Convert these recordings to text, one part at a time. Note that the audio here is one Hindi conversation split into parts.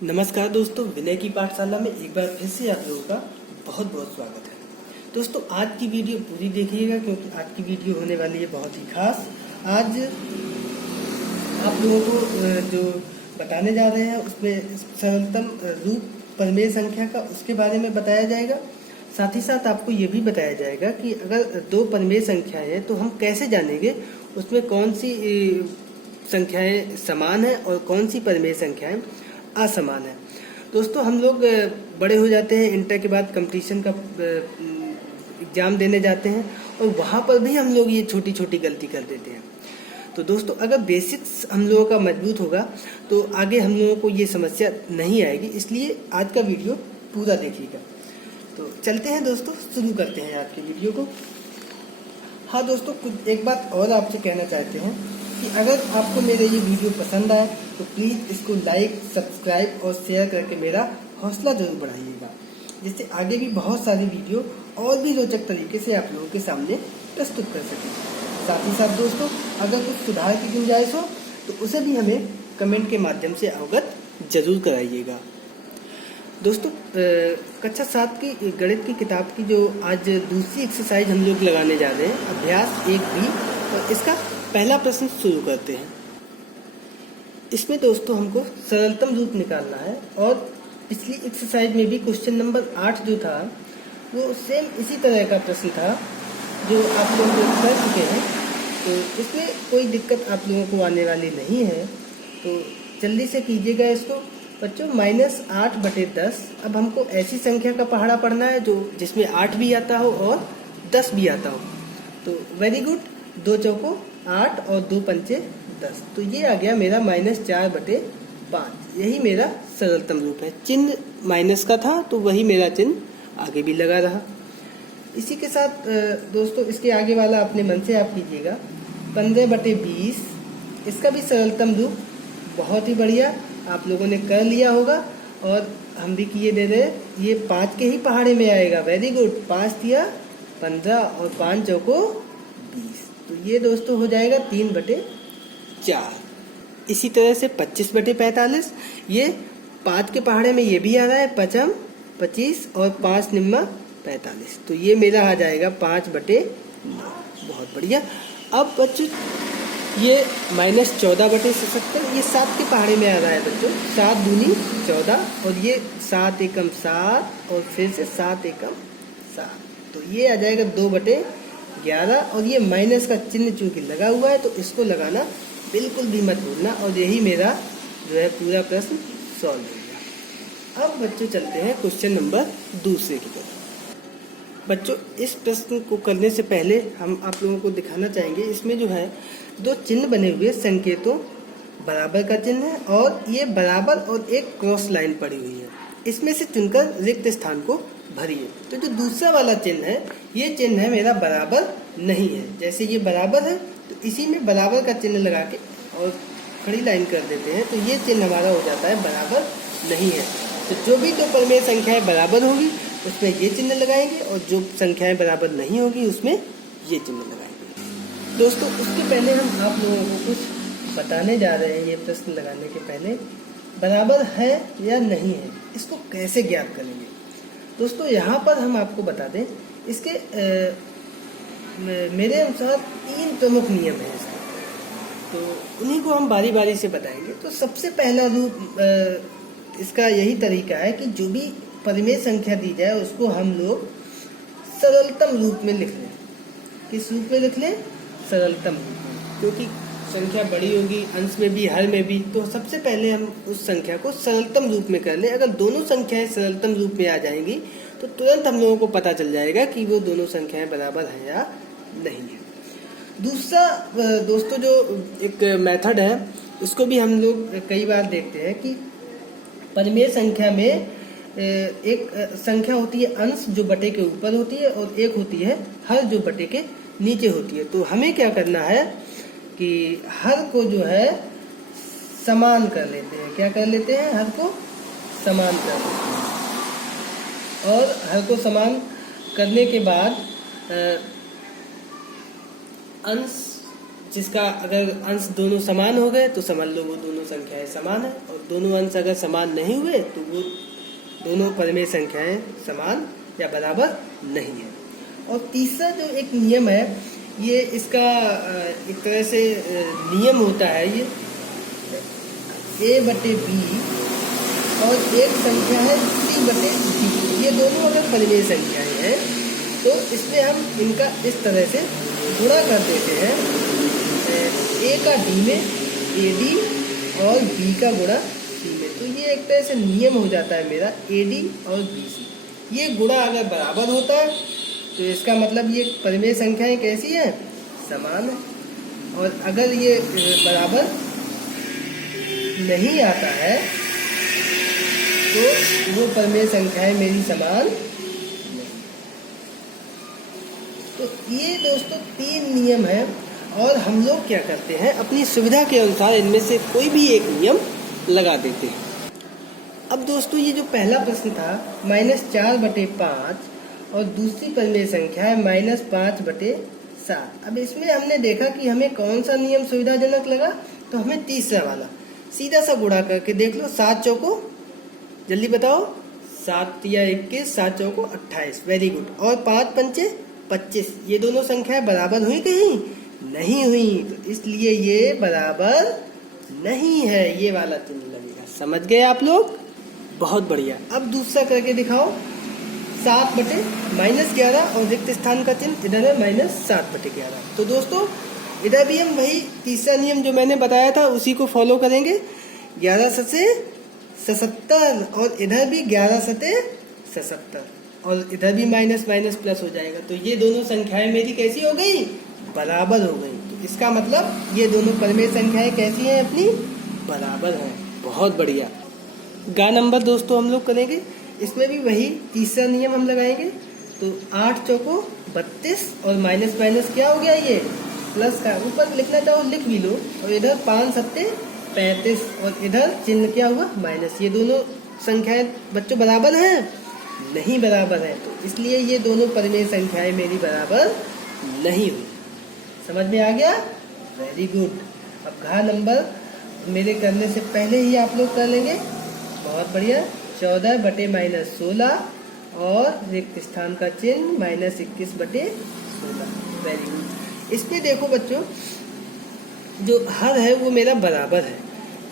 नमस्कार दोस्तों, विनय की पाठशाला में एक बार फिर से आप लोगों का बहुत बहुत स्वागत है। दोस्तों, आज की वीडियो पूरी देखिएगा क्योंकि आज की वीडियो होने वाली है बहुत ही खास। आज आप लोगों को जो बताने जा रहे हैं उसमें सरलतम रूप परिमेय संख्या का उसके बारे में बताया जाएगा। साथ ही साथ आपको ये भी बताया जाएगा कि अगर दो परिमेय संख्याएं हैं तो हम कैसे जानेंगे उसमें कौन सी संख्याएं समान है और कौन सी परिमेय संख्याएं असमान है। दोस्तों, हम लोग बड़े हो जाते हैं, इंटर के बाद कंपटीशन का एग्ज़ाम देने जाते हैं और वहाँ पर भी हम लोग ये छोटी छोटी गलती कर देते हैं। तो दोस्तों, अगर बेसिक्स हम लोगों का मजबूत होगा तो आगे हम लोगों को ये समस्या नहीं आएगी, इसलिए आज का वीडियो पूरा देखिएगा। तो चलते हैं दोस्तों, शुरू करते हैं आज की वीडियो को। हाँ दोस्तों, कुछ एक बात और आपसे कहना चाहते हैं कि अगर आपको मेरे ये वीडियो पसंद आए तो प्लीज़ इसको लाइक, सब्सक्राइब और शेयर करके मेरा हौसला जरूर बढ़ाइएगा, जिससे आगे भी बहुत सारी वीडियो और भी रोचक तरीके से आप लोगों के सामने प्रस्तुत कर सकें। साथ ही साथ दोस्तों, अगर कुछ सुधार की गुंजाइश हो तो उसे भी हमें कमेंट के माध्यम से अवगत जरूर कराइएगा। दोस्तों, कक्षा 7 की गणित की किताब की जो आज दूसरी एक्सरसाइज हम लोग लगाने जा रहे हैं, अभ्यास 1B, और इसका पहला प्रश्न शुरू करते हैं। इसमें दोस्तों हमको सरलतम रूप निकालना है और पिछली एक्सरसाइज में भी क्वेश्चन नंबर 8 जो था वो सेम इसी तरह का प्रश्न था जो आप लोग कर चुके हैं। तो इसमें कोई दिक्कत आप लोगों को आने वाली नहीं है, तो जल्दी से कीजिएगा इसको। बच्चों, -8/10। अब हमको ऐसी संख्या का पहाड़ा पढ़ना है जो जिसमें 8 भी आता हो और 10 भी आता हो। तो वेरी गुड, 2 चौको 8 और 2 पंचे 10। तो ये आ गया मेरा -4/5। यही मेरा सरलतम रूप है। चिन्ह माइनस का था तो वही मेरा चिन्ह आगे भी लगा रहा। इसी के साथ दोस्तों, इसके आगे वाला अपने मन से आप कीजिएगा। 15/20, इसका भी सरलतम रूप बहुत ही बढ़िया आप लोगों ने कर लिया होगा और हम भी किए दे रहे हैं। ये 5 के ही पहाड़े में आएगा। वेरी गुड, 5 दिया 15 और 5 चौको 20। तो ये दोस्तों हो जाएगा 3/4। इसी तरह से 25/45, ये 5 के पहाड़े में ये भी आ रहा है, 5 25 और 5 निम्मा 45। तो ये मेरा आ जाएगा 5/9। बहुत बढ़िया। अब बच्चों, ये -14/70, ये 7 के पहाड़े में आ रहा है बच्चों। 7 दूनी 14 और ये 7 एकम 7 और फिर से 7 एकम 7। तो ये आ जाएगा 2/11 और ये माइनस का चिन्ह चूंकि लगा हुआ है तो इसको लगाना बिल्कुल भी मत भूलना। और यही मेरा जो है पूरा प्रश्न सॉल्व हो गया। अब बच्चों चलते हैं क्वेश्चन नंबर 2 की तरफ। बच्चों, इस प्रश्न को करने से पहले हम आप लोगों को दिखाना चाहेंगे, इसमें जो है 2 चिन्ह बने हुए संकेतों बराबर का चिन्ह है और ये बराबर और एक क्रॉस लाइन पड़ी हुई है। इसमें से चुनकर रिक्त स्थान को भरिए। तो जो दूसरा वाला चिन्ह है, ये चिन्ह है मेरा बराबर नहीं है। जैसे ये बराबर है तो इसी में बराबर का चिन्ह लगा के और खड़ी लाइन कर देते हैं, तो ये चिन्ह हमारा हो जाता है बराबर नहीं है। तो जो भी 2 परिमेय संख्याएं बराबर होगी उसमें ये चिन्ह लगाएंगे और जो संख्याएं बराबर नहीं होगी उसमें ये चिन्ह लगाएंगे। दोस्तों, उसके पहले हम आप लोगों को कुछ बताने जा रहे हैं। ये प्रश्न लगाने के पहले बराबर है या नहीं है, इसको कैसे ज्ञात करेंगे। दोस्तों, यहाँ पर हम आपको बता दें, इसके मेरे अनुसार 3 प्रमुख नियम हैं इसके, तो उन्हीं को हम बारी बारी से बताएंगे। तो सबसे पहला रूप इसका यही तरीका है कि जो भी परिमेय संख्या दी जाए उसको हम लोग सरलतम रूप में लिख लें। किस रूप में लिख लें? सरलतम रूप में, क्योंकि संख्या बड़ी होगी अंश में भी हर में भी, तो सबसे पहले हम उस संख्या को सरलतम रूप में कर लें। अगर दोनों संख्याएं सरलतम रूप में आ जाएंगी तो तुरंत हम लोगों को पता चल जाएगा कि वो दोनों संख्याएं बराबर हैं या नहीं है। दूसरा दोस्तों, जो एक मेथड है इसको भी हम लोग कई बार देखते हैं कि परिमेय संख्या में एक संख्या होती है अंश जो बटे के ऊपर होती है और एक होती है हर जो बटे के नीचे होती है। तो हमें क्या करना है कि हर को जो है समान कर लेते हैं। क्या कर लेते हैं? हर को समान कर लेते हैं और हर को समान करने के बाद अंश जिसका अगर अंश दोनों समान हो गए तो समझ लो वो दोनों संख्याएं समान है, और दोनों अंश अगर समान नहीं हुए तो वो दोनों परिमेय संख्याएं समान या बराबर नहीं है। और तीसरा जो एक नियम है, ये इसका एक तरह से नियम होता है, ये a/b और एक संख्या है c/d। ये दोनों अगर परिमेय संख्याएं हैं तो इसमें हम इनका इस तरह से गुणा कर देते हैं, a का d में ad और b का गुणा c में। तो ये एक तरह से नियम हो जाता है मेरा ad और bc। ये गुणा अगर बराबर होता है तो इसका मतलब ये परिमेय संख्याएं कैसी हैं, समान है। और अगर ये बराबर नहीं आता है तो वो परिमेय संख्याएं मेरी समान नहीं। तो ये दोस्तों 3 नियम हैं, और हम लोग क्या करते हैं, अपनी सुविधा के अनुसार इनमें से कोई भी एक नियम लगा देते हैं। अब दोस्तों ये जो पहला प्रश्न था -4/5 और दूसरी परिमेय संख्या है -5/7। अब इसमें हमने देखा कि हमें कौन सा नियम सुविधाजनक लगा, तो हमें तीसरा वाला सीधा सा गुणा करके देख लो। 7 चौको, जल्दी बताओ, 7 या 21, 7 चौको 28, वेरी गुड। और 5 पंचे 25, ये दोनों संख्याएं बराबर हुई कहीं नहीं हुई, तो इसलिए ये बराबर नहीं है, ये वाला चिन्ह लगेगा। समझ गए आप लोग, बहुत बढ़िया। अब दूसरा करके दिखाओ, 7/-11 और रिक्त स्थान का चिन्ह इधर है -7/11। तो दोस्तों इधर भी हम वही तीसरा नियम जो मैंने बताया था उसी को फॉलो करेंगे। 11 से 77 और इधर भी 11 से 77 और इधर भी माइनस माइनस प्लस हो जाएगा। तो ये दोनों संख्याएं मेरी कैसी हो गई, बराबर हो गई। तो इसका मतलब ये दोनों परिमेय संख्याएं कैसी हैं, अपनी बराबर हैं। बहुत बढ़िया। गा नंबर दोस्तों हम लोग करेंगे, इसमें भी वही तीसरा नियम हम लगाएंगे। तो 8 चौको 32 और माइनस माइनस क्या हो गया, ये प्लस का, ऊपर लिखना चाहो लिख भी लो। और इधर 5 7 35 और इधर चिन्ह क्या हुआ, माइनस। ये दोनों संख्याएं बच्चों बराबर हैं, नहीं बराबर है, तो इसलिए ये दोनों परिमेय संख्याएं मेरी बराबर नहीं हुई। समझ में आ गया, वेरी गुड। अब घा नंबर मेरे करने से पहले ही आप लोग कर लेंगे, बहुत बढ़िया। 14/-16 और रिक्त स्थान का चिन्ह -21/16, वेरी गुड। इसमें देखो बच्चों, जो हर है वो मेरा बराबर है,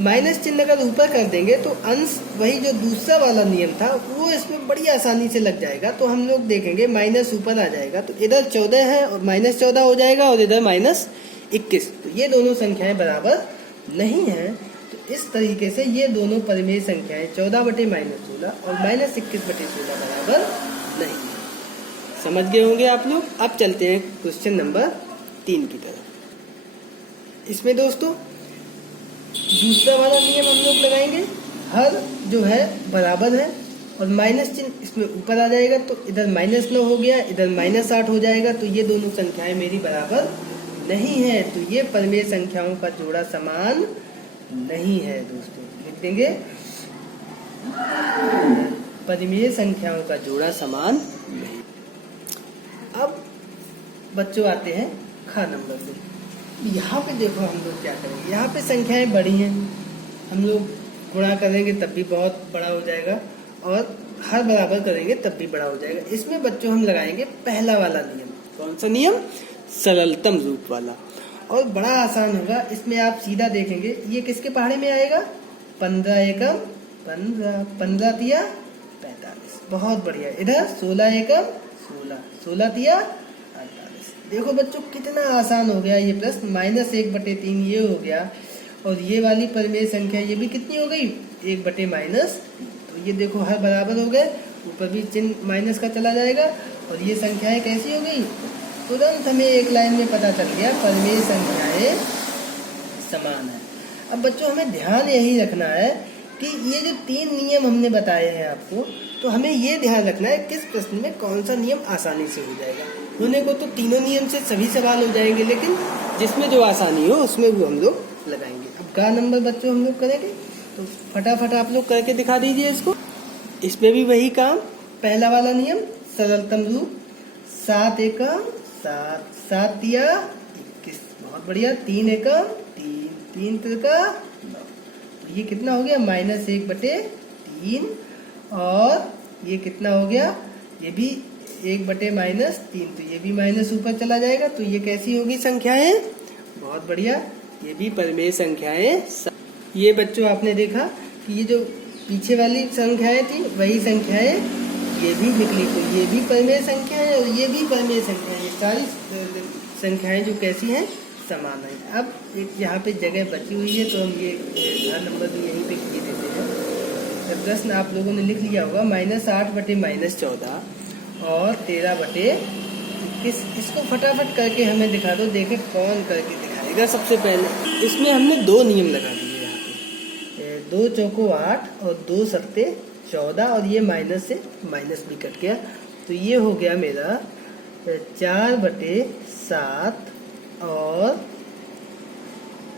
माइनस चिन्ह अगर ऊपर कर देंगे तो अंश वही जो दूसरा वाला नियम था वो इसमें बड़ी आसानी से लग जाएगा। तो हम लोग देखेंगे माइनस ऊपर आ जाएगा, तो इधर 14 है और -14 हो जाएगा और इधर -21। तो ये दोनों संख्याएं बराबर नहीं हैं। तो इस तरीके से ये दोनों परिमेय संख्याएं 14/-16 और -21/16 बराबर नहीं है। समझ गए होंगे आप लोग। अब चलते हैं क्वेश्चन नंबर 3 की तरफ। इसमें दोस्तों दूसरा वाला नियम हम लोग लगाएंगे, हर जो है बराबर है और माइनस चिन्ह इसमें ऊपर आ जाएगा, तो इधर -9 हो गया, इधर -8 हो जाएगा। तो ये दोनों संख्याएं मेरी बराबर नहीं है, तो ये परिमेय संख्याओं का जोड़ा समान नहीं है। दोस्तों लिख देंगे, परिमेय संख्याओं का जोड़ा समान नहीं। अब बच्चों आते हैं खा नंबर पे। यहाँ पे देखो हम लोग क्या करेंगे, यहाँ पे संख्याएं बड़ी हैं, हम लोग गुणा करेंगे तब भी बहुत बड़ा हो जाएगा और हर बराबर करेंगे तब भी बड़ा हो जाएगा। इसमें बच्चों हम लगाएंगे पहला वाला नियम। कौन सा नियम, सरलतम रूप वाला, और बड़ा आसान होगा। इसमें आप सीधा देखेंगे ये किसके पहाड़े में आएगा, 15 एकम 15, 15 तिया 45, बहुत बढ़िया। इधर 16 एकम 16, 16 तिया 48। देखो बच्चों कितना आसान हो गया ये प्रश्न। -1/3 ये हो गया, और ये वाली परिमेय संख्या ये भी कितनी हो गई, 1/-। तो ये देखो हर बराबर हो गए, ऊपर भी चिन्ह माइनस का चला जाएगा, और ये संख्याएं कैसी हो गई, तुरंत हमें एक लाइन में पता चल गया परिमेय संख्याएं समान है। अब बच्चों हमें ध्यान यही रखना है कि ये जो 3 नियम हमने बताए हैं आपको, तो हमें ये ध्यान रखना है किस प्रश्न में कौन सा नियम आसानी से हो जाएगा। होने को तो तीनों नियम से सभी सवाल हो जाएंगे, लेकिन जिसमें जो आसानी हो उसमें वो हम लोग लगाएंगे। अब का नंबर बच्चों हम लोग करेंगे, तो फटाफट आप लोग करके दिखा दीजिए इसको। इसमें भी वही काम, पहला वाला नियम सरलतम रूप, 7 एकम 7, 7 तिया 21, बहुत बहुत बढ़िया। 3 एकम 3, 3 त्रिका 9। तो ये कितना हो गया? -1/3। और ये कितना हो गया? ये भी 1/-3। तो ये भी माइनस ऊपर चला जाएगा। तो ये कैसी होगी संख्याएं? बहुत बढ़िया, ये भी परिमेय संख्याएं। ये बच्चों आपने देखा कि ये जो पीछे वाली संख्याएं थी वही संख्याएं ये भी लिख ली। तो ये भी परिमेय संख्या है और ये भी परिमेय संख्या है। ये सारी संख्याएं जो कैसी हैं? समान है। अब एक यहाँ पे जगह बची हुई है तो हम ये नंबर भी यहीं पे किए देते हैं। तो प्रश्न आप लोगों ने लिख लिया होगा -8/-14 और 13/21। इसको फटाफट करके हमें दिखा दो। देखें कौन करके दिखाएगा सबसे पहले। इसमें हमने 2 नियम लगा दिए यहाँ पे। 2 चौको 8 और 2 सत्ते 14 और ये माइनस से माइनस भी कट गया। तो ये हो गया मेरा 4/7 और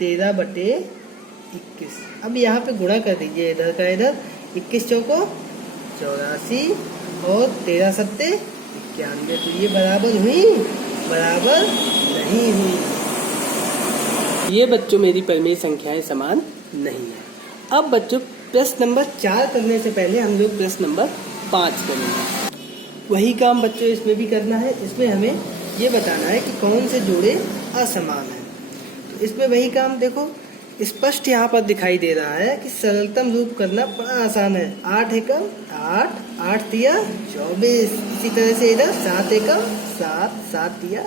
13/21। अब यहाँ पे गुणा कर दीजिए इधर का इधर। 21 चौको 84 और 13 सत्ते 91। तो ये बराबर हुई? बराबर नहीं हुई। ये बच्चों मेरी परिमेय संख्याएं समान नहीं है। अब बच्चों प्रश्न नंबर 4 करने से पहले हम लोग प्रश्न नंबर 5 करेंगे। वही काम बच्चों इसमें भी करना है। इसमें हमें ये बताना है कि कौन से जोड़े असमान हैं। तो इसमें वही काम देखो स्पष्ट यहाँ पर दिखाई दे रहा है कि सरलतम रूप करना बड़ा आसान है। 8 एकम 8, 8 तिया 24। इसी तरह से इधर 7 एकम 7, 7 तिया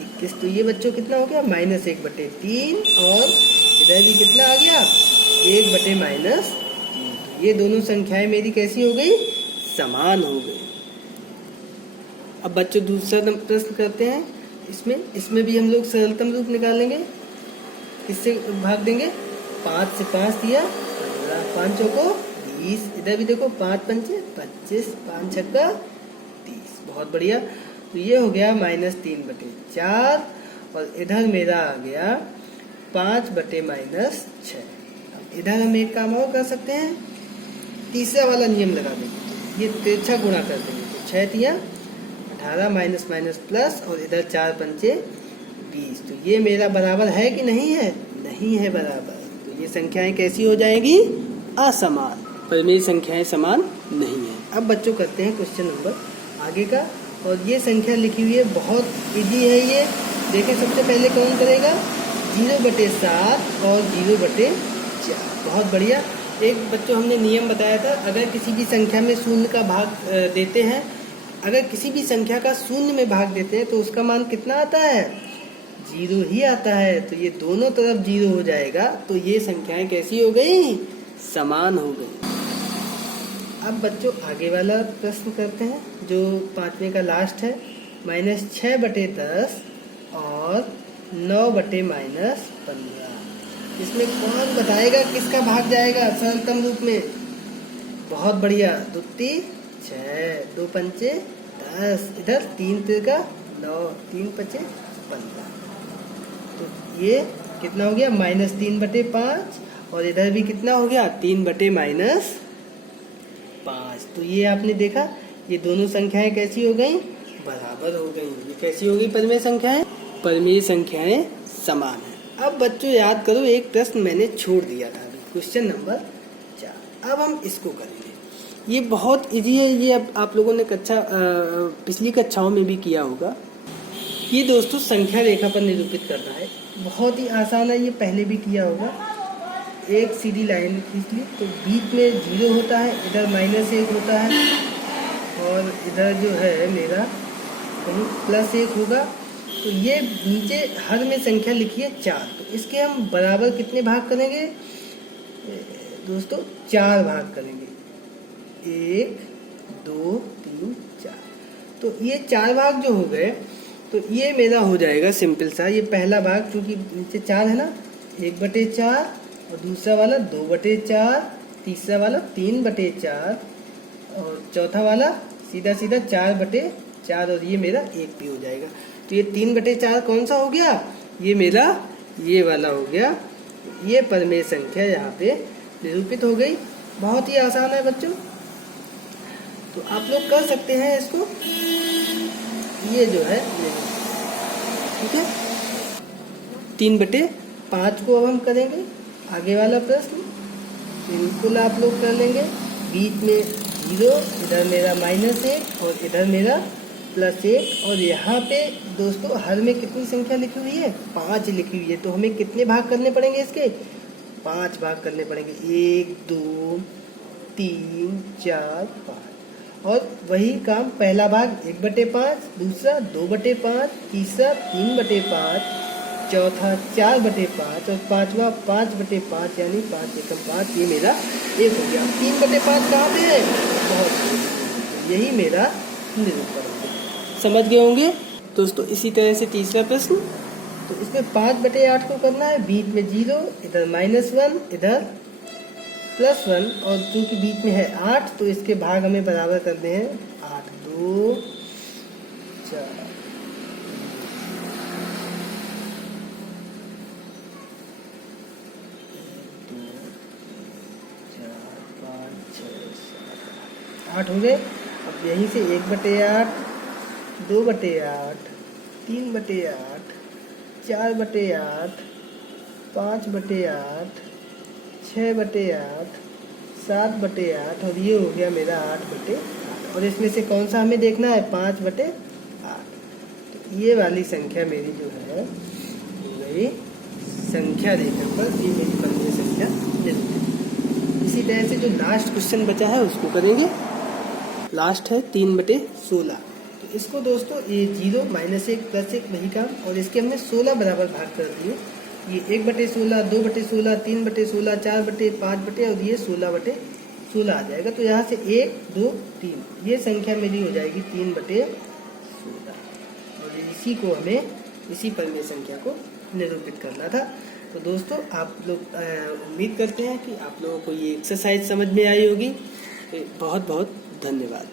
21। तो ये बच्चों कितना हो गया? -1/3। और इधर भी कितना आ गया? 1/-3। ये दोनों संख्याएं मेरी कैसी हो गई? समान हो गई। अब बच्चों दूसरा प्रश्न करते हैं। इसमें भी हम लोग सरलतम रूप निकालेंगे। किससे भाग देंगे? 5 से 5 दिया 15, 5 चौको 20। इधर भी देखो 5 पंचे 25, 5 छक्का 30। बहुत बढ़िया। तो ये हो गया -3/4 और इधर मेरा आ गया 5/-6। अब इधर हम एक काम और कर सकते हैं। तीसरा वाला नियम लगा देंगे। ये तिरछा गुणा कर देंगे। तो 6 तिया 18 माइनस माइनस प्लस और इधर 4 पंचे 20। तो ये मेरा बराबर है कि नहीं है? नहीं है बराबर। तो ये संख्याएं कैसी हो जाएगी? असमान। परिमेय संख्याएं समान नहीं है। अब बच्चों करते हैं क्वेश्चन नंबर आगे का। और ये संख्या लिखी हुई है, बहुत इजी है ये। देखें सबसे पहले कौन करेगा? 0/7 और 0/4। बहुत बढ़िया। एक बच्चों हमने नियम बताया था, अगर किसी भी संख्या में शून्य का भाग देते हैं, अगर किसी भी संख्या का शून्य में भाग देते हैं तो उसका मान कितना आता है? 0 ही आता है। तो ये दोनों तरफ 0 हो जाएगा। तो ये संख्याएं कैसी हो गई? समान हो गई। अब बच्चों आगे वाला प्रश्न करते हैं जो 5वें का लास्ट है। -6/10 और 9/-15। इसमें कौन बताएगा किसका भाग जाएगा सरलतम रूप में? बहुत बढ़िया। 2 × 6, 2 पंचे 10, इधर 3 त्रिका 9, 3 पंचे 15। तो ये कितना हो गया? -3/5 और इधर भी कितना हो गया? 3/-5। तो ये आपने देखा, ये दोनों संख्याएं कैसी हो गई? बराबर हो गई। ये कैसी हो गई? परिमेय संख्याएं? परिमेय संख्याएं समान है। अब बच्चों याद करो, एक प्रश्न मैंने छोड़ दिया था अभी, क्वेश्चन नंबर 4। अब हम इसको करेंगे। ये बहुत इजी है। ये अब आप लोगों ने पिछली कक्षाओं में भी किया होगा। ये दोस्तों संख्या रेखा पर निरूपित करना है। बहुत ही आसान है। ये पहले भी किया होगा। एक सीधी लाइन खींच ली तो बीच में 0 होता है, इधर -1 होता है और इधर जो है मेरा कहीं +1 होगा। तो ये नीचे हर में संख्या लिखी है 4। तो इसके हम बराबर कितने भाग करेंगे दोस्तों? 4 भाग करेंगे। 1, 2, 3, 4। तो ये 4 भाग जो हो गए, तो ये मेरा हो जाएगा सिंपल सा। ये पहला भाग क्योंकि नीचे 4 है ना, 1/4 और दूसरा वाला 2/4, तीसरा वाला 3/4 और चौथा वाला सीधा सीधा 4/4 और ये मेरा 1 भी हो जाएगा। तो ये 3/4 कौन सा हो गया? ये मेरा ये वाला हो गया। ये परिमेय संख्या यहाँ पे निरूपित हो गई। बहुत ही आसान है बच्चों। तो आप लोग कर सकते हैं इसको। ये जो है ठीक है। 3/5 को अब हम करेंगे आगे वाला प्रश्न। बिल्कुल आप लोग कर लेंगे। बीच में 0, इधर मेरा -1 और इधर मेरा +1, और यहाँ पे दोस्तों हर में कितनी संख्या लिखी हुई है? 5 लिखी हुई है। तो हमें कितने भाग करने पड़ेंगे इसके? 5 भाग करने पड़ेंगे। 1 2 3 4 5। और वही काम, पहला भाग 1/5, दूसरा 2/5, तीसरा 3/5, चौथा 4/5 और पांचवा 5/5, यानी 5 एकम 5। ये मेरा 1 हो गया। 3/5 कहाँ पे है? बहुत, यही मेरा निरूपण है। समझ गए होंगे दोस्तों। इसी तरह से तीसरा प्रश्न, तो इसमें 5/8 को करना है। बीच में 0, इधर -1, इधर +1, और क्योंकि बीच में है 8 तो इसके भाग हमें बराबर करने हैं। 8 2 4 8 हो गए। अब यहीं से 1/8, 2/8, 3/8, 4/8, 5/8, 6/8, 7/8, और ये हो गया मेरा 8/8। और इसमें से कौन सा हमें देखना है? 5/8। तो ये वाली संख्या मेरी जो है हो गई संख्या रेखा पर, ये मेरी पहली संख्या निरूपित। इसी तरह से जो लास्ट क्वेश्चन बचा है उसको करेंगे। लास्ट है 3/16। तो इसको दोस्तों ये 0, -1, +1 वही काम, और इसके हमने 16 बराबर भाग कर दिए। ये 1/16, 2/16, 3/16, 4/5, और ये 16/16 आ जाएगा। तो यहाँ से 1 2 3 ये संख्या मेरी हो जाएगी 3/16। और इसी को हमें, इसी परिमेय संख्या को निरूपित करना था। तो दोस्तों आप लोग उम्मीद करते हैं कि आप लोगों को ये एक्सरसाइज समझ में आई होगी। बहुत बहुत धन्यवाद।